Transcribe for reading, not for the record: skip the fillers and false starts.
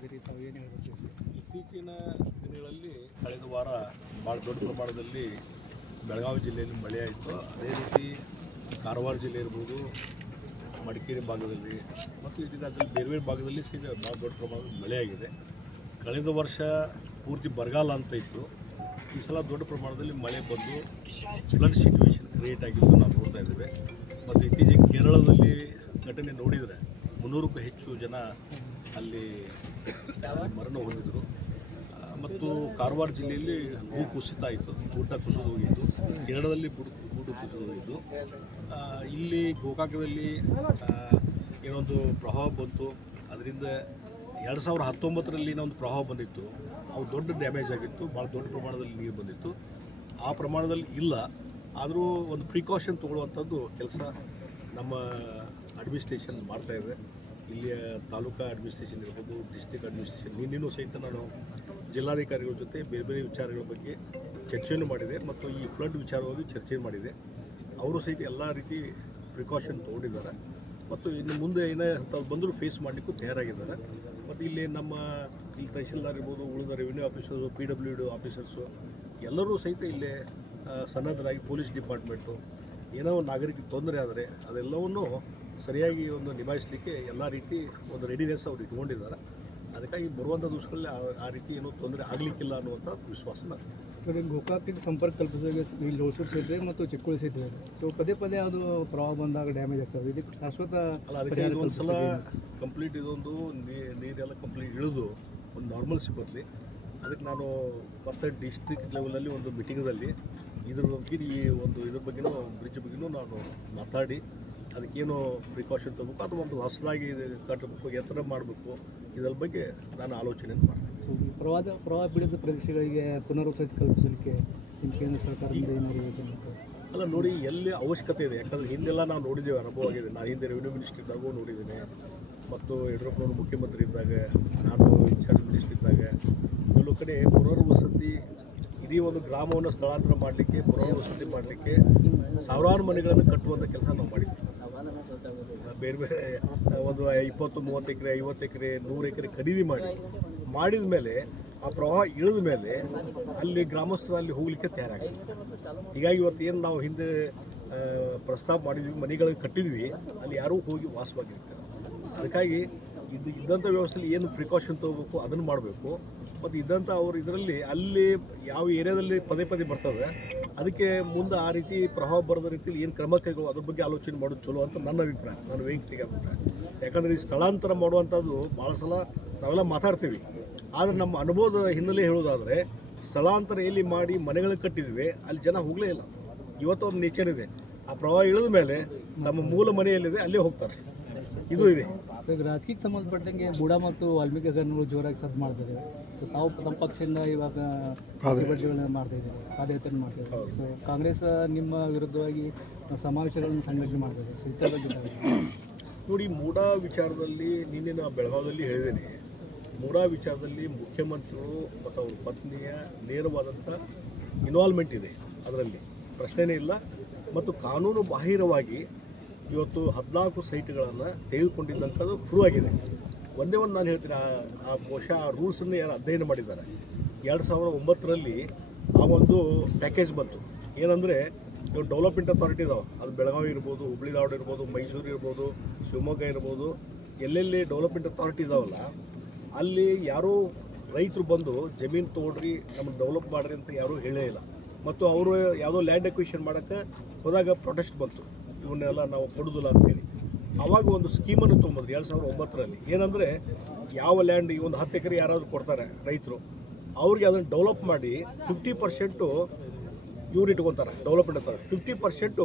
ಇತ್ತೀಚಿನ ದಿನಗಳಲ್ಲಿ ಕಳೆದ ವಾರ ಭಾಳ ದೊಡ್ಡ ಪ್ರಮಾಣದಲ್ಲಿ ಬೆಳಗಾವಿ ಜಿಲ್ಲೆಯಲ್ಲಿ ಮಳೆ ಆಯಿತು. ಅದೇ ರೀತಿ ಕಾರವಾರ ಜಿಲ್ಲೆ ಇರ್ಬೋದು, ಮಡಿಕೇರಿ ಭಾಗದಲ್ಲಿ ಮತ್ತು ಇಡೀ ರಾಜ್ಯದಲ್ಲಿ ಬೇರೆ ಬೇರೆ ಭಾಗದಲ್ಲಿ ಭಾಳ ದೊಡ್ಡ ಪ್ರಮಾಣದಲ್ಲಿ ಮಳೆ ಆಗಿದೆ. ಕಳೆದ ವರ್ಷ ಪೂರ್ತಿ ಬರಗಾಲ ಅಂತ ಇತ್ತು. ಈ ಸಲ ದೊಡ್ಡ ಪ್ರಮಾಣದಲ್ಲಿ ಮಳೆ ಬಂದು ಫ್ಲಡ್ ಸಿಚುವೇಶನ್ ಕ್ರಿಯೇಟ್ ಆಗಿದ್ದು ನಾವು ನೋಡ್ತಾ ಇದ್ದೇವೆ. ಮತ್ತು ಇತ್ತೀಚೆಗೆ ಕೇರಳದಲ್ಲಿ ಘಟನೆ ನೋಡಿದರೆ 300ಕ್ಕೂ ಹೆಚ್ಚು ಜನ ಅಲ್ಲಿ ಮರಣ ಹೊಂದಿದರು. ಮತ್ತು ಕಾರವಾರ ಜಿಲ್ಲೆಯಲ್ಲಿ ಭೂ ಕುಸಿತ ಆಯಿತು, ಗುಡ್ಡ ಕುಸಿದು ಹೋಗಿದ್ದು. ಕೇರಳದಲ್ಲಿ ಗುಡ್ಡ ಕುಸಿದು ಹೋಗಿದ್ದು. ಇಲ್ಲಿ ಗೋಕಾಕದಲ್ಲಿ ಏನೊಂದು ಪ್ರವಾಹ ಬಂತು. ಅದರಿಂದ 2019ರಲ್ಲಿ ಒಂದು ಪ್ರವಾಹ ಬಂದಿತ್ತು. ಅವು ದೊಡ್ಡ ಡ್ಯಾಮೇಜ್ ಆಗಿತ್ತು, ಭಾಳ ದೊಡ್ಡ ಪ್ರಮಾಣದಲ್ಲಿ ನೀರು ಬಂದಿತ್ತು. ಆ ಪ್ರಮಾಣದಲ್ಲಿ ಇಲ್ಲ. ಆದರೂ ಒಂದು ಪ್ರಿಕಾಷನ್ ತೊಗೊಳ್ಳುವಂಥದ್ದು ಕೆಲಸ ನಮ್ಮ ಅಡ್ಮಿನಿಸ್ಟ್ರೇಷನ್ ಮಾಡ್ತಾಯಿದೆ. ಇಲ್ಲಿಯ ತಾಲೂಕಾ ಅಡ್ಮಿನಿಸ್ಟ್ರೇಷನ್ ಇರ್ಬೋದು, ಡಿಸ್ಟ್ರಿಕ್ಟ್ ಅಡ್ಮಿನಿಸ್ಟ್ರೇಷನ್. ನಿನ್ನೆನೂ ಸಹಿತ ನಾನು ಜಿಲ್ಲಾಧಿಕಾರಿಗಳ ಜೊತೆ ಬೇರೆ ಬೇರೆ ವಿಚಾರಗಳ ಬಗ್ಗೆ ಚರ್ಚೆಯನ್ನು ಮಾಡಿದೆ ಮತ್ತು ಈ ಫ್ಲಡ್ ವಿಚಾರವಾಗಿ ಚರ್ಚೆ ಮಾಡಿದೆ. ಅವರು ಸಹಿತ ಎಲ್ಲ ರೀತಿ ಪ್ರಿಕಾಷನ್ ತೊಗೊಂಡಿದ್ದಾರೆ ಮತ್ತು ಇನ್ನು ಮುಂದೆ ಏನೇ ಅಂತ ಬಂದರೂ ಫೇಸ್ ಮಾಡಲಿಕ್ಕೂ ತಯಾರಾಗಿದ್ದಾರೆ. ಮತ್ತು ಇಲ್ಲಿ ನಮ್ಮ ಇಲ್ಲಿ ತಹಶೀಲ್ದಾರ್ ಇರ್ಬೋದು, ಉಳಿದ ರೆವಿನ್ಯೂ ಆಫೀಸರ್ಸು, PWD ಆಫೀಸರ್ಸು ಎಲ್ಲರೂ ಸಹಿತ ಇಲ್ಲೇ ಸನ್ನದ್ಧರಾಗಿ, ಪೊಲೀಸ್ ಡಿಪಾರ್ಟ್ಮೆಂಟು ಏನೋ ನಾಗರಿಕರಿಗೆ ತೊಂದರೆ ಆದರೆ ಅದೆಲ್ಲವನ್ನೂ ಸರಿಯಾಗಿ ಒಂದು ನಿಭಾಯಿಸಲಿಕ್ಕೆ ಎಲ್ಲ ರೀತಿ ಒಂದು ರೆಡಿನೆಸ್ ಅವರು ಇಟ್ಕೊಂಡಿದ್ದಾರೆ. ಅದಕ್ಕಾಗಿ ಬರುವಂಥ ದಿವಸಗಳಲ್ಲಿ ಆ ರೀತಿ ಏನೂ ತೊಂದರೆ ಆಗಲಿಕ್ಕಿಲ್ಲ ಅನ್ನುವಂಥ ವಿಶ್ವಾಸ ನನಗೆ. ಗೋಕಾಕಿಗೆ ಸಂಪರ್ಕ ಕಲ್ಪಿಸಿದಾಗ ಇಲ್ಲಿ ಹೊಸೂರು ಸೇರಿದೆ ಮತ್ತು ಚಿಕ್ಕೋಳಿ ಸೇರಿದೆ. ಸೊ ಪದೇ ಪದೇ ಅದು ಪ್ರವಾಹ ಬಂದಾಗ ಡ್ಯಾಮೇಜ್ ಆಗ್ತದೆ. ಇದಕ್ಕೆ ಶಾಶ್ವತ ಅಲ್ಲ, ಅದಕ್ಕೆ ಒಂದು ಸಲ ಕಂಪ್ಲೀಟ್ ಇದೊಂದು ನೀರೆಲ್ಲ ಕಂಪ್ಲೀಟ್ ಇಳಿದು ಒಂದು ನಾರ್ಮಲ್ಸಿ ಬರಲಿ. ಅದಕ್ಕೆ ನಾನು ಮತ್ತೆ ಡಿಸ್ಟ್ರಿಕ್ಟ್ ಲೆವೆಲಲ್ಲಿ ಒಂದು ಮೀಟಿಂಗಲ್ಲಿ ಇದ್ರ ಬಗ್ಗೆ ಇದ್ರ ಬಗ್ಗೆನೂ ಬ್ರಿಡ್ಜ್ ಬಗ್ಗೆನೂ ನಾನು ಮಾತಾಡಿ ಅದಕ್ಕೇನು ಪ್ರಿಕಾಷನ್ ತಗೋಬೇಕು, ಅದು ಒಂದು ಹೊಸದಾಗಿ ಕಟ್ಟಬೇಕು, ಎತ್ತರ ಮಾಡಬೇಕು, ಇದರ ಬಗ್ಗೆ ನಾನು ಆಲೋಚನೆಯನ್ನು ಮಾಡ್ತೀನಿ. ಪ್ರವಾಹ ಪೀಡಿತ ಪ್ರದೇಶಗಳಿಗೆ ಪುನರ್ವಸತಿ ಕಲ್ಪಿಸಲಿಕ್ಕೆ ಕೇಂದ್ರ ಸರ್ಕಾರದಿಂದ ಏನಾದರೂ ಅಲ್ಲ ನೋಡಿ, ಎಲ್ಲಿ ಅವಶ್ಯಕತೆ ಇದೆ. ಯಾಕಂದರೆ ಹಿಂದೆಲ್ಲ ನಾವು ನೋಡಿದ್ದೇವೆ, ಅನುಭವ ಆಗಿದೆ. ನಾನು ಹಿಂದೆ ರೆವಿನ್ಯೂ ಮಿನಿಸ್ಟ್ರಿ ಇದ್ದಾಗೂ ನೋಡಿದ್ದೇನೆ ಮತ್ತು ಯಡಿಯೂರಪ್ಪನವರು ಮುಖ್ಯಮಂತ್ರಿ ಇದ್ದಾಗ, ನಾನು ಇನ್ಚಾರ್ಜ್ ಮಿನಿಸ್ಟ್ರಿ ಇದ್ದಾಗ ಕೆಲವು ಕಡೆ ಪುನರ್ವಸತಿ ಇಡೀ ಒಂದು ಗ್ರಾಮವನ್ನು ಸ್ಥಳಾಂತರ ಮಾಡಲಿಕ್ಕೆ, ಪುನರ್ವಸತಿ ಮಾಡಲಿಕ್ಕೆ ಸಾವಿರಾರು ಮನೆಗಳನ್ನು ಕಟ್ಟುವಂಥ ಕೆಲಸ ನಾವು ಮಾಡಿದ್ವಿ. ಬೇರೆ ಬೇರೆ ಒಂದು 20-30 ಎಕರೆ, 50 ಎಕರೆ, 100 ಎಕರೆ ಖರೀದಿ ಮಾಡಿದ ಮೇಲೆ ಆ ಪ್ರವಾಹ ಇಳಿದ ಮೇಲೆ ಅಲ್ಲಿ ಗ್ರಾಮಸ್ಥರು ಅಲ್ಲಿ ಹೋಗಲಿಕ್ಕೆ ತಯಾರಾಗಿದೆ. ಹೀಗಾಗಿ ಇವತ್ತು ಏನು ನಾವು ಹಿಂದೆ ಪ್ರಸ್ತಾಪ ಮಾಡಿದ್ವಿ, ಮನೆಗಳನ್ನು ಕಟ್ಟಿದ್ವಿ, ಅಲ್ಲಿ ಯಾರೂ ಹೋಗಿ ವಾಸವಾಗಿರ್ತಾರೆ. ಅದಕ್ಕಾಗಿ ಇದ್ದಂಥ ವ್ಯವಸ್ಥೆಯಲ್ಲಿ ಏನು ಪ್ರಿಕಾಷನ್ ತೊಗೋಬೇಕು ಅದನ್ನು ಮಾಡಬೇಕು. ಮತ್ತು ಇದ್ದಂಥ ಅವರು ಇದರಲ್ಲಿ ಅಲ್ಲಿ ಯಾವ ಏರಿಯಾದಲ್ಲಿ ಪದೇ ಪದೇ ಬರ್ತದೆ ಅದಕ್ಕೆ ಮುಂದೆ ಆ ರೀತಿ ಪ್ರವಾಹ ಬರದ ರೀತಿಯಲ್ಲಿ ಏನು ಕ್ರಮ ಕೈಗೊಳ್ಳೋ ಅದ್ರ ಬಗ್ಗೆ ಆಲೋಚನೆ ಮಾಡೋದು ಚಲೋ ಅಂತ ನನ್ನ ಅಭಿಪ್ರಾಯ, ನನ್ನ ವೈಯಕ್ತಿಕ ಅಭಿಪ್ರಾಯ. ಯಾಕಂದರೆ ಈ ಸ್ಥಳಾಂತರ ಮಾಡುವಂಥದ್ದು ಭಾಳ ಸಲ ನಾವೆಲ್ಲ ಮಾತಾಡ್ತೀವಿ, ಆದರೆ ನಮ್ಮ ಅನುಭವದ ಹಿನ್ನೆಲೆ ಹೇಳೋದಾದರೆ ಸ್ಥಳಾಂತರ ಎಲ್ಲಿ ಮಾಡಿ ಮನೆಗಳನ್ನು ಕಟ್ಟಿದ್ವಿ ಅಲ್ಲಿ ಜನ ಹೋಗಲೇ ಇಲ್ಲ. ಇವತ್ತು ಒಂದು ನೇಚರ್ ಇದೆ, ಆ ಪ್ರವಾಹ ಇಳಿದ ಮೇಲೆ ನಮ್ಮ ಮೂಲ ಮನೆಯಲ್ಲಿದೆ ಅಲ್ಲೇ ಹೋಗ್ತಾರೆ. ಇದು ಇದೆ. ಸೊ ರಾಜಕೀಯಕ್ಕೆ ಸಂಬಂಧಪಟ್ಟಂಗೆ ಬುಡ ಮತ್ತು ವಾಲ್ಮೀಕಿ ಗಣಗಳು ಜೋರಾಗಿ ಸದ್ದು ಮಾಡ್ತಿದ್ದಾರೆ. ಸೊ ತಾವು ತಮ್ಮ ಪಕ್ಷದಿಂದ ಇವಾಗ ಪ್ರತಿಭಟನೆಗಳನ್ನ ಮಾಡ್ತಾ ಇದ್ದಾರೆ, ಪಾದಯಾತ್ರೆ ಮಾಡ್ತಾ ಇದ್ದಾರೆ. ಸೊ ಕಾಂಗ್ರೆಸ್ ನಿಮ್ಮ ವಿರುದ್ಧವಾಗಿ ಸಮಾವೇಶಗಳನ್ನು ಸಂಘಟನೆ ಮಾಡ್ತಿದೆ. ಸೊ ಇದರ ಬಗ್ಗೆ ನೋಡಿ, ಮೂಡಾ ವಿಚಾರದಲ್ಲಿ ನಿನ್ನೆ ನಾನು ಬೆಳಗಾವಿಯಲ್ಲಿ ಹೇಳಿದ್ದೇನೆ. ಮೂಡಾ ವಿಚಾರದಲ್ಲಿ ಮುಖ್ಯಮಂತ್ರಿಗಳು ಮತ್ತು ಅವ್ರ ಪತ್ನಿಯ ನೇರವಾದಂಥ ಇನ್ವಾಲ್ವ್ಮೆಂಟ್ ಇದೆ, ಅದರಲ್ಲಿ ಪ್ರಶ್ನೆನೇ ಇಲ್ಲ. ಮತ್ತು ಕಾನೂನು ಬಾಹಿರವಾಗಿ ಇವತ್ತು 14 ಸೈಟ್ಗಳನ್ನು ತೆಗೆದುಕೊಂಡಿದ್ದಂಥದ್ದು ಪ್ರೂವ್ ಆಗಿದೆ. ಒಂದೇ ಒಂದು ನಾನು ಹೇಳ್ತೀನಿ, ಆ ಬಹುಶಃ ಆ ರೂಲ್ಸನ್ನು ಯಾರು ಅಧ್ಯಯನ ಮಾಡಿದ್ದಾರೆ. 2009ರಲ್ಲಿ ಆ ಒಂದು ಪ್ಯಾಕೇಜ್ ಬಂತು. ಏನಂದರೆ ಇವು ಡೆವಲಪ್ಮೆಂಟ್ ಅಥಾರಿಟಿ ಇದಾವೆ, ಅದು ಬೆಳಗಾವಿ ಇರ್ಬೋದು, ಹುಬ್ಳಿ ಧಾರವಾಡ ಇರ್ಬೋದು, ಮೈಸೂರು ಇರ್ಬೋದು, ಶಿವಮೊಗ್ಗ ಇರ್ಬೋದು, ಎಲ್ಲೆಲ್ಲಿ ಡೆವಲಪ್ಮೆಂಟ್ ಅಥಾರಿಟಿ ಇದಾವಲ್ಲ ಅಲ್ಲಿ ಯಾರೂ ರೈತರು ಬಂದು ಜಮೀನು ತೊಗೊಳ್ರಿ, ನಮಗೆ ಡೆವಲಪ್ ಮಾಡಿರಿ ಅಂತ ಯಾರೂ ಹೇಳೇ ಇಲ್ಲ. ಮತ್ತು ಅವರು ಯಾವುದೋ ಲ್ಯಾಂಡ್ ಎಕ್ವಿಷನ್ ಮಾಡೋಕ್ಕೆ ಹೋದಾಗ ಪ್ರೊಟೆಸ್ಟ್ ಬಂತು, ಇವನ್ನೆಲ್ಲ ನಾವು ಕೊಡೋದಿಲ್ಲ ಅಂಥೇಳಿ. ಆವಾಗ ಒಂದು ಸ್ಕೀಮನ್ನು ತೊಗೊಂಬಂದ್ರು 2009ರಲ್ಲಿ. ಏನಂದರೆ ಯಾವ ಲ್ಯಾಂಡ್ ಈ ಒಂದು 10 ಎಕರೆ ಯಾರಾದರೂ ಕೊಡ್ತಾರೆ ರೈತರು, ಅವ್ರಿಗೆ ಅದನ್ನು ಡೆವಲಪ್ ಮಾಡಿ 50% ಇವ್ರು ಇಟ್ಕೊತಾರೆ, ಡೆವಲಪ್ಮೆಂಟ್ ಅಂತಾರೆ. 50%